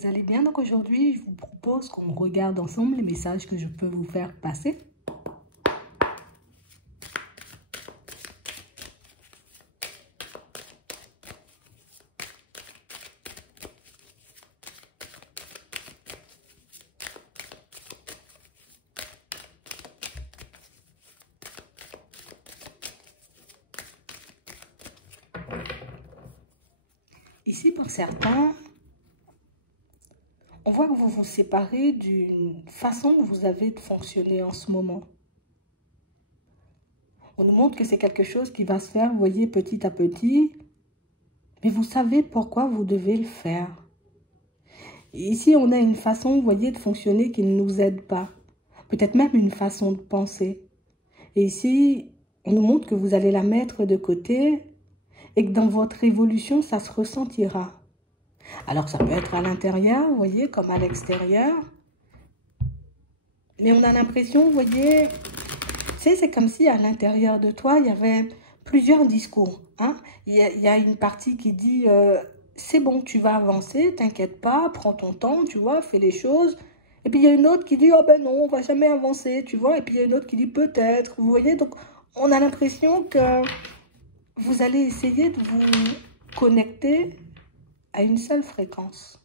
vous allez bien. Donc aujourd'hui, je vous propose qu'on regarde ensemble les messages que je peux vous faire passer. Ici, pour certains, on voit que vous vous séparez d'une façon que vous avez de fonctionner en ce moment. On nous montre que c'est quelque chose qui va se faire, vous voyez, petit à petit. Mais vous savez pourquoi vous devez le faire. Et ici, on a une façon, vous voyez, de fonctionner qui ne nous aide pas. Peut-être même une façon de penser. Et ici, on nous montre que vous allez la mettre de côté et que dans votre évolution, ça se ressentira. Alors, ça peut être à l'intérieur, vous voyez, comme à l'extérieur. Mais on a l'impression, vous voyez, c'est comme si à l'intérieur de toi, il y avait plusieurs discours. Hein? Il y a une partie qui dit, c'est bon, tu vas avancer, t'inquiète pas, prends ton temps, tu vois, fais les choses. Et puis, il y a une autre qui dit, oh ben non, on va jamais avancer, tu vois. Et puis, il y a une autre qui dit, peut-être, vous voyez. Donc, on a l'impression que vous allez essayer de vous connecter à une seule fréquence.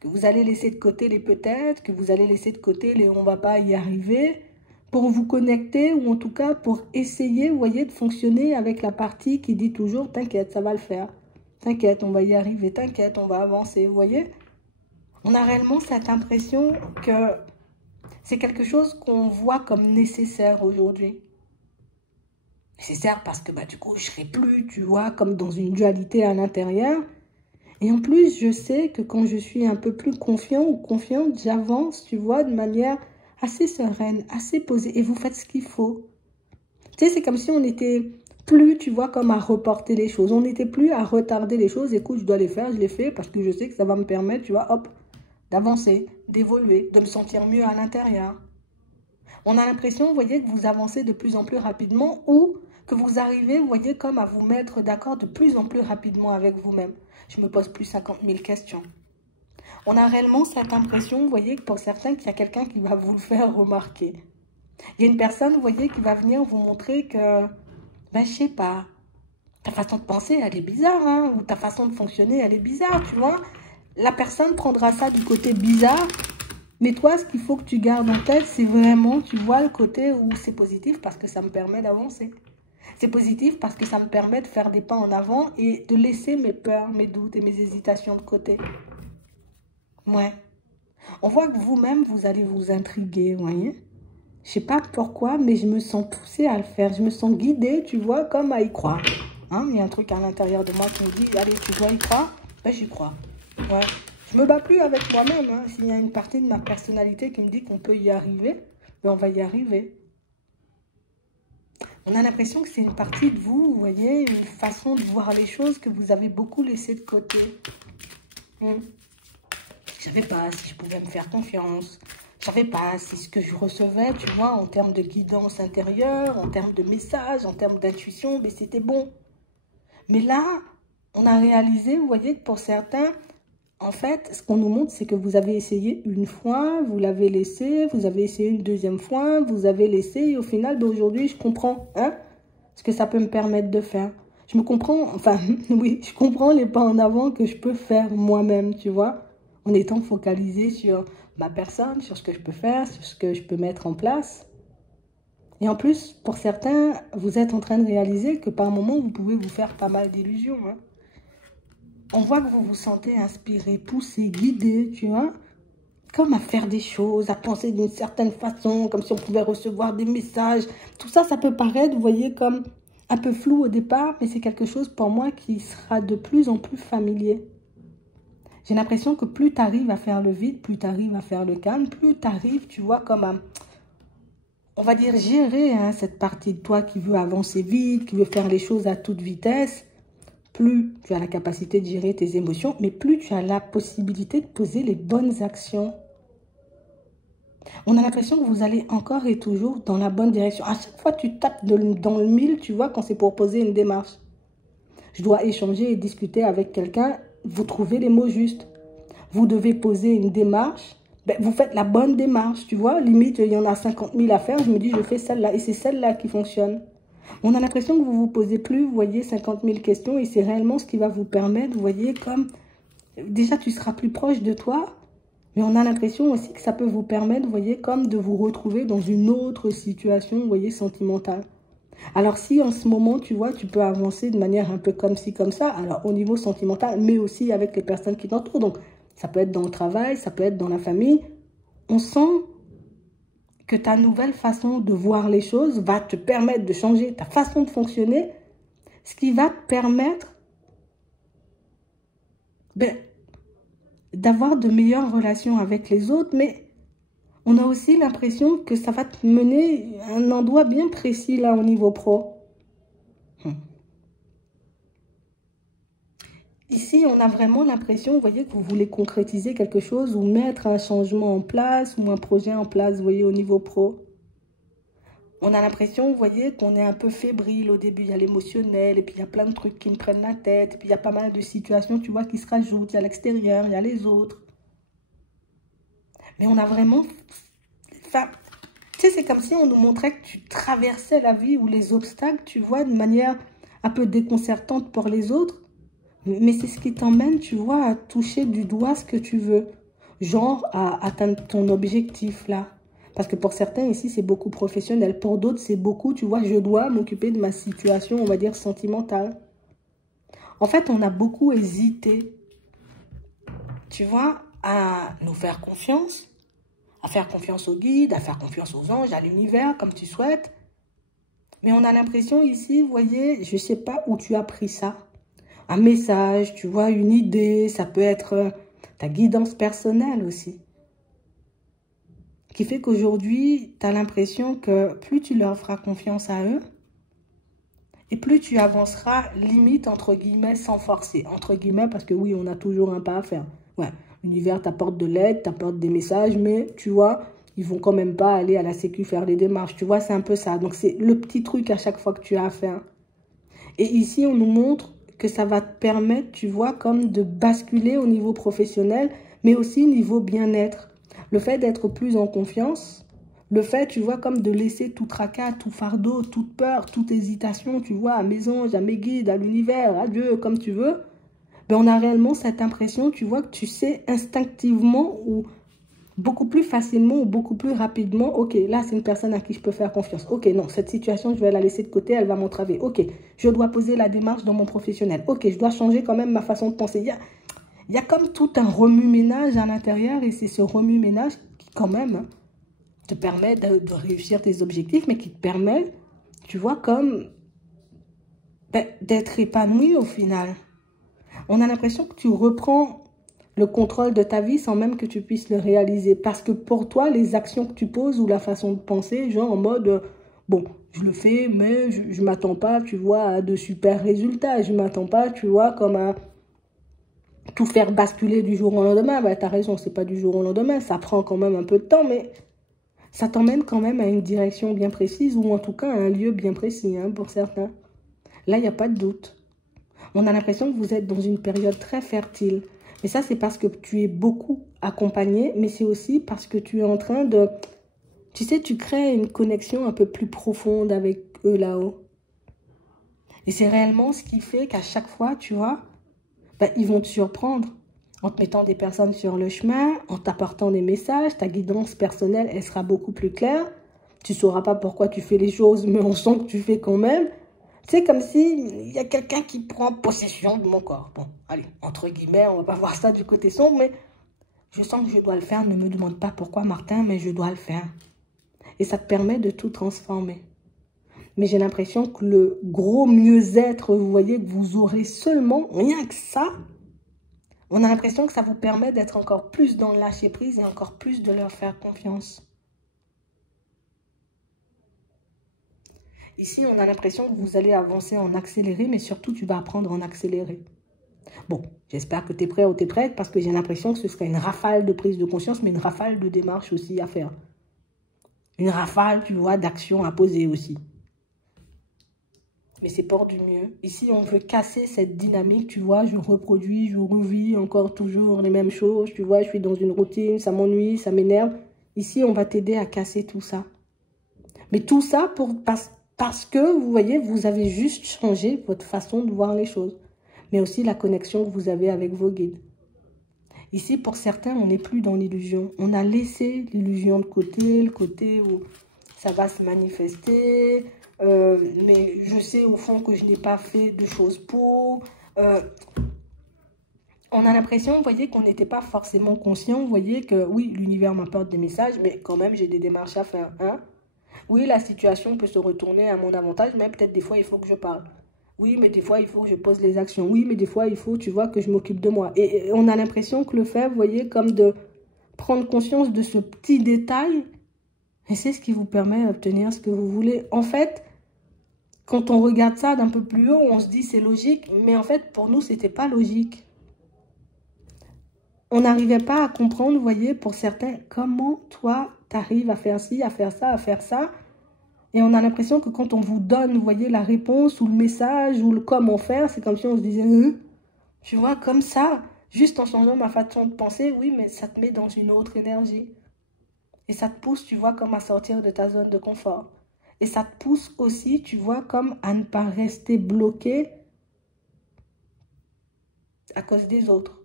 Que vous allez laisser de côté les peut-être, que vous allez laisser de côté les on va pas y arriver, pour vous connecter, ou en tout cas pour essayer, vous voyez, de fonctionner avec la partie qui dit toujours, t'inquiète, ça va le faire. T'inquiète, on va y arriver, t'inquiète, on va avancer, vous voyez. On a réellement cette impression que c'est quelque chose qu'on voit comme nécessaire aujourd'hui. Nécessaire parce que du coup, je ne serai plus, tu vois, comme dans une dualité à l'intérieur. Et en plus, je sais que quand je suis un peu plus confiant ou confiante, j'avance, tu vois, de manière assez sereine, assez posée. Et vous faites ce qu'il faut. Tu sais, c'est comme si on n'était plus, tu vois, comme à reporter les choses. On n'était plus à retarder les choses. Écoute, je dois les faire, je les fais parce que je sais que ça va me permettre, tu vois, hop, d'avancer, d'évoluer, de me sentir mieux à l'intérieur. On a l'impression, vous voyez, que vous avancez de plus en plus rapidement ou que vous arrivez, vous voyez, comme à vous mettre d'accord de plus en plus rapidement avec vous-même. Je me pose plus 50 000 questions. On a réellement cette impression, vous voyez, que pour certains, qu'il y a quelqu'un qui va vous le faire remarquer. Il y a une personne, vous voyez, qui va venir vous montrer que, je sais pas, ta façon de penser, elle est bizarre, hein, ou ta façon de fonctionner, elle est bizarre, tu vois. La personne prendra ça du côté bizarre. Mais toi, ce qu'il faut que tu gardes en tête, c'est vraiment, tu vois, le côté où c'est positif parce que ça me permet d'avancer. C'est positif parce que ça me permet de faire des pas en avant et de laisser mes peurs, mes doutes et mes hésitations de côté. Ouais. On voit que vous-même, vous allez vous intriguer, vous voyez. Je sais pas pourquoi, mais je me sens poussée à le faire. Je me sens guidée, tu vois, comme à y croire. Hein? Il y a un truc à l'intérieur de moi qui me dit, allez, tu dois y croire. J'y crois. Ouais. Je me bats plus avec moi-même. Hein. S'il y a une partie de ma personnalité qui me dit qu'on peut y arriver, on va y arriver. On a l'impression que c'est une partie de vous, vous voyez, une façon de voir les choses que vous avez beaucoup laissé de côté. Je ne savais pas si je pouvais me faire confiance. Je ne savais pas si ce que je recevais, tu vois, en termes de guidance intérieure, en termes de messages, en termes d'intuition, c'était bon. Mais là, on a réalisé, vous voyez, que pour certains, en fait, ce qu'on nous montre, c'est que vous avez essayé une fois, vous l'avez laissé, vous avez essayé une deuxième fois, vous avez laissé, et au final, aujourd'hui, je comprends ce que ça peut me permettre de faire. Je me comprends, enfin, oui, je comprends les pas en avant que je peux faire moi-même, tu vois, en étant focalisé sur ma personne, sur ce que je peux faire, sur ce que je peux mettre en place. Et en plus, pour certains, vous êtes en train de réaliser que par moments, vous pouvez vous faire pas mal d'illusions, On voit que vous vous sentez inspiré, poussé, guidé, tu vois, comme à faire des choses, à penser d'une certaine façon, comme si on pouvait recevoir des messages. Tout ça, ça peut paraître, vous voyez, comme un peu flou au départ, mais c'est quelque chose pour moi qui sera de plus en plus familier. J'ai l'impression que plus tu arrives à faire le vide, plus tu arrives à faire le calme, plus tu arrives, tu vois, comme à, on va dire, gérer cette partie de toi qui veut avancer vite, qui veut faire les choses à toute vitesse. Plus tu as la capacité de gérer tes émotions, mais plus tu as la possibilité de poser les bonnes actions. On a l'impression que vous allez encore et toujours dans la bonne direction. À chaque fois, tu tapes dans le mille, tu vois, quand c'est pour poser une démarche. Je dois échanger et discuter avec quelqu'un, vous trouvez les mots justes. vous devez poser une démarche, ben, vous faites la bonne démarche, tu vois. Limite, il y en a 50 000 à faire, je me dis, je fais celle-là, et c'est celle-là qui fonctionne. On a l'impression que vous ne vous posez plus, vous voyez, 50 000 questions, et c'est réellement ce qui va vous permettre, vous voyez, comme, déjà, tu seras plus proche de toi, mais on a l'impression aussi que ça peut vous permettre, vous voyez, comme de vous retrouver dans une autre situation, vous voyez, sentimentale. Alors, si en ce moment, tu vois, tu peux avancer de manière un peu comme ci, comme ça, alors au niveau sentimental, mais aussi avec les personnes qui t'entourent. Donc, ça peut être dans le travail, ça peut être dans la famille. On sent que ta nouvelle façon de voir les choses va te permettre de changer ta façon de fonctionner, ce qui va te permettre d'avoir de meilleures relations avec les autres, mais on a aussi l'impression que ça va te mener à un endroit bien précis là au niveau pro. Ici, on a vraiment l'impression, vous voyez, que vous voulez concrétiser quelque chose ou mettre un changement en place ou un projet en place, vous voyez, au niveau pro. On a l'impression, vous voyez, qu'on est un peu fébrile au début. Il y a l'émotionnel et puis il y a plein de trucs qui me prennent la tête. Et puis il y a pas mal de situations, tu vois, qui se rajoutent. Il y a l'extérieur, il y a les autres. Mais on a vraiment... Enfin, tu sais, c'est comme si on nous montrait que tu traversais la vie ou les obstacles, tu vois, de manière un peu déconcertante pour les autres. Mais c'est ce qui t'emmène, tu vois, à toucher du doigt ce que tu veux. Genre, à atteindre ton objectif, là. Parce que pour certains, ici, c'est beaucoup professionnel. Pour d'autres, c'est beaucoup, tu vois, je dois m'occuper de ma situation, on va dire, sentimentale. En fait, on a beaucoup hésité, tu vois, à nous faire confiance, à faire confiance au guide, à faire confiance aux anges, à l'univers, comme tu souhaites. Mais on a l'impression ici, vous voyez, je ne sais pas où tu as pris ça. Un message, tu vois, une idée, ça peut être ta guidance personnelle aussi. Qui fait qu'aujourd'hui, tu as l'impression que plus tu leur feras confiance à eux, et plus tu avanceras limite, entre guillemets, sans forcer. Entre guillemets, parce que oui, on a toujours un pas à faire. Ouais, l'univers t'apporte de l'aide, t'apporte des messages, mais tu vois, ils vont quand même pas aller à la sécu faire des démarches. Tu vois, c'est un peu ça. Donc, c'est le petit truc à chaque fois que tu as à faire. Et ici, on nous montre que ça va te permettre, tu vois, comme de basculer au niveau professionnel, mais aussi au niveau bien-être. Le fait d'être plus en confiance, le fait, tu vois, comme de laisser tout tracas, tout fardeau, toute peur, toute hésitation, tu vois, à mes anges, à mes guides, à l'univers, à Dieu, comme tu veux, ben on a réellement cette impression, tu vois, que tu sais instinctivement ou beaucoup plus facilement ou beaucoup plus rapidement, ok, là, c'est une personne à qui je peux faire confiance. Ok, non, cette situation, je vais la laisser de côté, elle va m'entraver. Ok, je dois poser la démarche dans mon professionnel. Ok, je dois changer quand même ma façon de penser. Il y a comme tout un remue-ménage à l'intérieur et c'est ce remue-ménage qui, quand même, te permet de réussir tes objectifs, mais qui te permet, tu vois, comme d'être épanoui au final. On a l'impression que tu reprends le contrôle de ta vie sans même que tu puisses le réaliser. Parce que pour toi, les actions que tu poses ou la façon de penser, genre en mode, bon, je le fais, mais je ne m'attends pas, tu vois, à de super résultats. Je ne m'attends pas, tu vois, comme à tout faire basculer du jour au lendemain. Ben, tu as raison, c'est pas du jour au lendemain, ça prend quand même un peu de temps, mais ça t'emmène quand même à une direction bien précise ou en tout cas à un lieu bien précis, hein, pour certains. Là, il n'y a pas de doute. On a l'impression que vous êtes dans une période très fertile. Et ça, c'est parce que tu es beaucoup accompagné, mais c'est aussi parce que tu es en train de... Tu sais, tu crées une connexion un peu plus profonde avec eux là-haut. Et c'est réellement ce qui fait qu'à chaque fois, tu vois, ben, ils vont te surprendre en te mettant des personnes sur le chemin, en t'apportant des messages. Ta guidance personnelle, elle sera beaucoup plus claire. Tu ne sauras pas pourquoi tu fais les choses, mais on sent que tu fais quand même. C'est comme s'il y a quelqu'un qui prend possession de mon corps. Bon, allez, entre guillemets, on va pas voir ça du côté sombre, mais je sens que je dois le faire. Ne me demande pas pourquoi, Martin, mais je dois le faire. Et ça te permet de tout transformer. Mais j'ai l'impression que le gros mieux-être, vous voyez, que vous aurez seulement, rien que ça, on a l'impression que ça vous permet d'être encore plus dans le lâcher-prise et encore plus de leur faire confiance. Ici, on a l'impression que vous allez avancer en accéléré, mais surtout, tu vas apprendre en accéléré. Bon, j'espère que tu es prêt ou tu es prête, parce que j'ai l'impression que ce serait une rafale de prise de conscience, mais une rafale de démarche aussi à faire. Une rafale, tu vois, d'action à poser aussi. mais c'est pour du mieux. Ici, on veut casser cette dynamique, tu vois, je reproduis, je revis encore toujours les mêmes choses, tu vois, je suis dans une routine, ça m'ennuie, ça m'énerve. Ici, on va t'aider à casser tout ça. Mais tout ça parce que, vous voyez, vous avez juste changé votre façon de voir les choses, mais aussi la connexion que vous avez avec vos guides. Ici, pour certains, on n'est plus dans l'illusion. On a laissé l'illusion de côté, le côté où ça va se manifester, mais je sais au fond que je n'ai pas fait de choses pour. On a l'impression, vous voyez, qu'on n'était pas forcément conscient. Vous voyez que oui, l'univers m'apporte des messages, mais quand même, j'ai des démarches à faire. Hein? Oui, la situation peut se retourner à mon avantage, mais peut-être des fois, il faut que je parle. Oui, mais des fois, il faut que je pose les actions. Oui, mais des fois, il faut, tu vois, que je m'occupe de moi. Et on a l'impression que le fait, vous voyez, comme de prendre conscience de ce petit détail, et c'est ce qui vous permet d'obtenir ce que vous voulez. En fait, quand on regarde ça d'un peu plus haut, on se dit c'est logique, mais en fait, pour nous, c'était pas logique. On n'arrivait pas à comprendre, vous voyez, pour certains, comment toi, tu arrives à faire ci, à faire ça, à faire ça. Et on a l'impression que quand on vous donne, vous voyez, la réponse ou le message ou le comment faire, c'est comme si on se disait, tu vois, comme ça, juste en changeant ma façon de penser, oui, mais ça te met dans une autre énergie. Et ça te pousse, tu vois, comme à sortir de ta zone de confort. Et ça te pousse aussi, tu vois, comme à ne pas rester bloqué à cause des autres.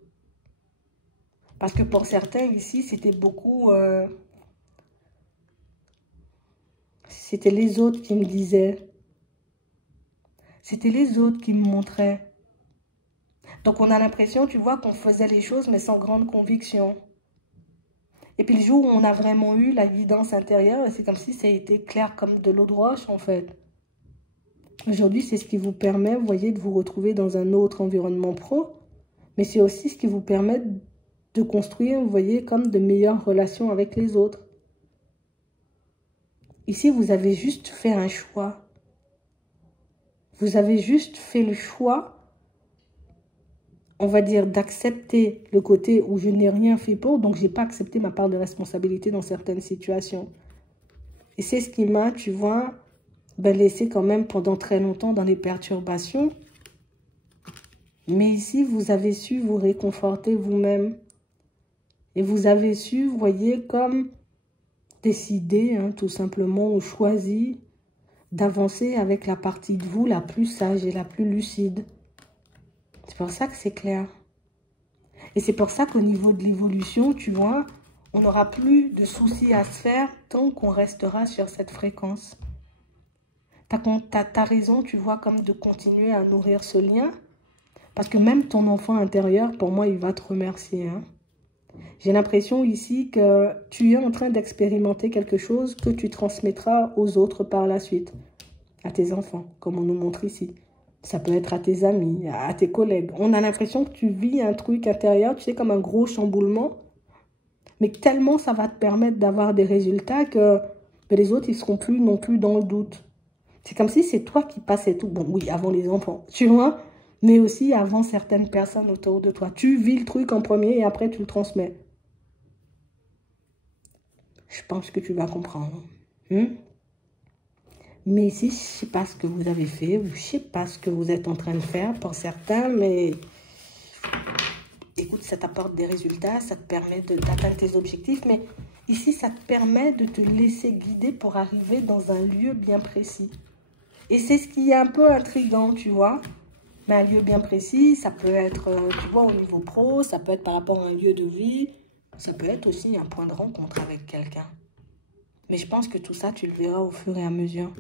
Parce que pour certains ici, c'était beaucoup... c'était les autres qui me disaient. C'était les autres qui me montraient. Donc on a l'impression, tu vois, qu'on faisait les choses, mais sans grande conviction. Et puis le jour où on a vraiment eu la guidance intérieure, c'est comme si ça a été clair comme de l'eau de roche, en fait. Aujourd'hui, c'est ce qui vous permet, vous voyez, de vous retrouver dans un autre environnement pro. Mais c'est aussi ce qui vous permet de construire, vous voyez, comme de meilleures relations avec les autres. Ici, vous avez juste fait un choix. Vous avez juste fait le choix, on va dire, d'accepter le côté où je n'ai rien fait pour, donc je n'ai pas accepté ma part de responsabilité dans certaines situations. Et c'est ce qui m'a, tu vois, laissé quand même pendant très longtemps dans les perturbations. Mais ici, vous avez su vous réconforter vous-même. Et vous avez su, vous voyez, comme décider, hein, tout simplement, ou choisir d'avancer avec la partie de vous la plus sage et la plus lucide. C'est pour ça que c'est clair. Et c'est pour ça qu'au niveau de l'évolution, tu vois, on n'aura plus de soucis à se faire tant qu'on restera sur cette fréquence. T'as raison, tu vois, comme de continuer à nourrir ce lien. Parce que même ton enfant intérieur, pour moi, il va te remercier. Hein. J'ai l'impression ici que tu es en train d'expérimenter quelque chose que tu transmettras aux autres par la suite. À tes enfants, comme on nous montre ici. Ça peut être à tes amis, à tes collègues. On a l'impression que tu vis un truc intérieur, tu sais, comme un gros chamboulement. Mais tellement ça va te permettre d'avoir des résultats que les autres, ils ne seront plus non plus dans le doute. C'est comme si c'est toi qui passais tout. Bon, oui, avant les enfants, tu vois, mais aussi avant certaines personnes autour de toi. Tu vis le truc en premier et après, tu le transmets. Je pense que tu vas comprendre. Mais ici, je ne sais pas ce que vous avez fait, ou je ne sais pas ce que vous êtes en train de faire pour certains, mais écoute, ça t'apporte des résultats, ça te permet d'atteindre tes objectifs, mais ici, ça te permet de te laisser guider pour arriver dans un lieu bien précis. Et c'est ce qui est un peu intriguant, tu vois. Mais un lieu bien précis, ça peut être, tu vois, au niveau pro, ça peut être par rapport à un lieu de vie, ça peut être aussi un point de rencontre avec quelqu'un. Mais je pense que tout ça, tu le verras au fur et à mesure.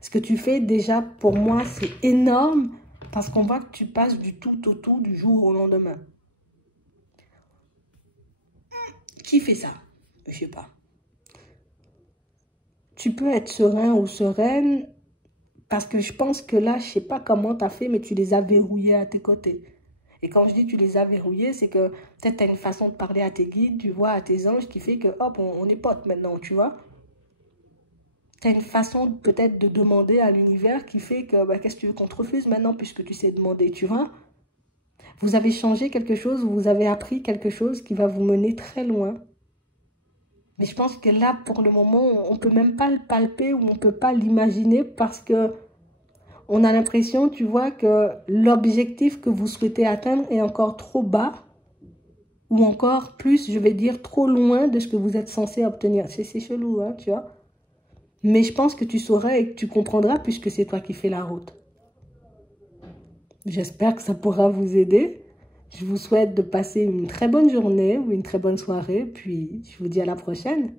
Ce que tu fais, déjà, pour moi, c'est énorme parce qu'on voit que tu passes du tout au tout, du jour au lendemain. Qui fait ça? Je sais pas. Tu peux être serein ou sereine parce que je pense que là, je sais pas comment tu as fait, mais tu les as verrouillés à tes côtés. Et quand je dis tu les as verrouillés, c'est que peut-être tu as une façon de parler à tes guides, tu vois, à tes anges, qui fait que, hop, on est potes maintenant, tu vois. Tu as une façon peut-être de demander à l'univers qui fait que, qu'est-ce que tu veux qu'on te refuse maintenant puisque tu sais demander, tu vois. Vous avez changé quelque chose, vous avez appris quelque chose qui va vous mener très loin. Mais je pense que là, pour le moment, on ne peut même pas le palper ou on ne peut pas l'imaginer parce que on a l'impression, tu vois, que l'objectif que vous souhaitez atteindre est encore trop bas ou encore plus, je vais dire, trop loin de ce que vous êtes censé obtenir. C'est chelou, hein, tu vois. Mais je pense que tu sauras et que tu comprendras puisque c'est toi qui fais la route. J'espère que ça pourra vous aider. Je vous souhaite de passer une très bonne journée ou une très bonne soirée. Puis, je vous dis à la prochaine.